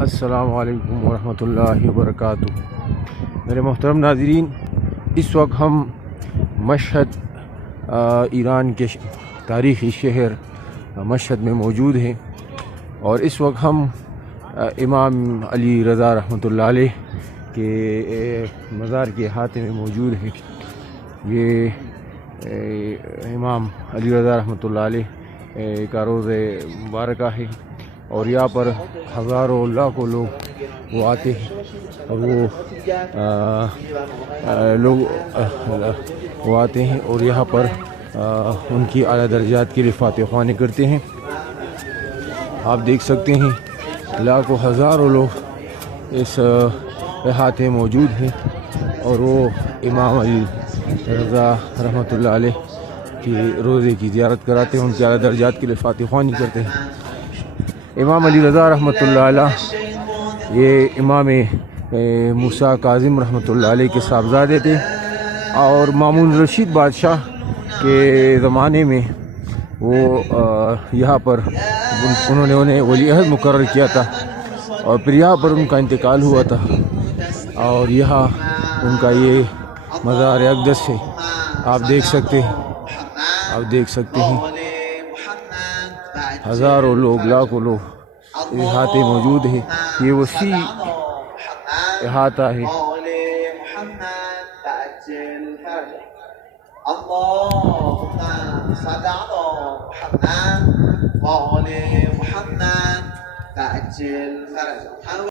السلام علیکم ورحمۃ اللہ وبرکاتہ۔ میرے محترم ناظرین، اس وقت ہم مشہد ایران کے تاریخی شہر مشہد میں موجود ہیں، اور اس وقت ہم امام علی رضا رحمۃ اللہ علیہ کے مزار کے احاطے میں موجود ہیں۔ یہ امام علی رضا رحمۃ اللہ علیہ کا روز مبارکہ ہے، اور یہاں پر ہزاروں لاکھوں لوگ وہ آتے ہیں، اور وہ آتے ہیں اور یہاں پر ان کی اعلیٰ درجات کی فاتح خوانی کرتے ہیں۔ آپ دیکھ سکتے ہیں لاکھوں ہزاروں لوگ اس احاطے موجود ہیں، اور وہ امام علی رضا رحمۃ اللہ علیہ کی روزے کی زیارت کراتے ہیں، ان کی اعلیٰ درجات کے لیے فاتح خوانی کرتے ہیں۔ امام علی رضا رحمۃ اللہ علیہ یہ امام موسیٰ کاظم رحمۃ اللہ علیہ کے صاحبزادے تھے، اور مامون رشید بادشاہ کے زمانے میں وہ یہاں پر انہوں نے انہیں ولی عہد مقرر کیا تھا، اور پھر یہاں پر ان کا انتقال ہوا تھا، اور یہاں ان کا یہ مزار اقدس ہے۔ آپ دیکھ سکتے ہیں ہزاروں لوگ، لاکھوں لوگ احاطے موجود ہیں۔ یہ وسیع احاطہ ہے۔ اللهم صل على محمد وآل محمد وعجل فرجهم۔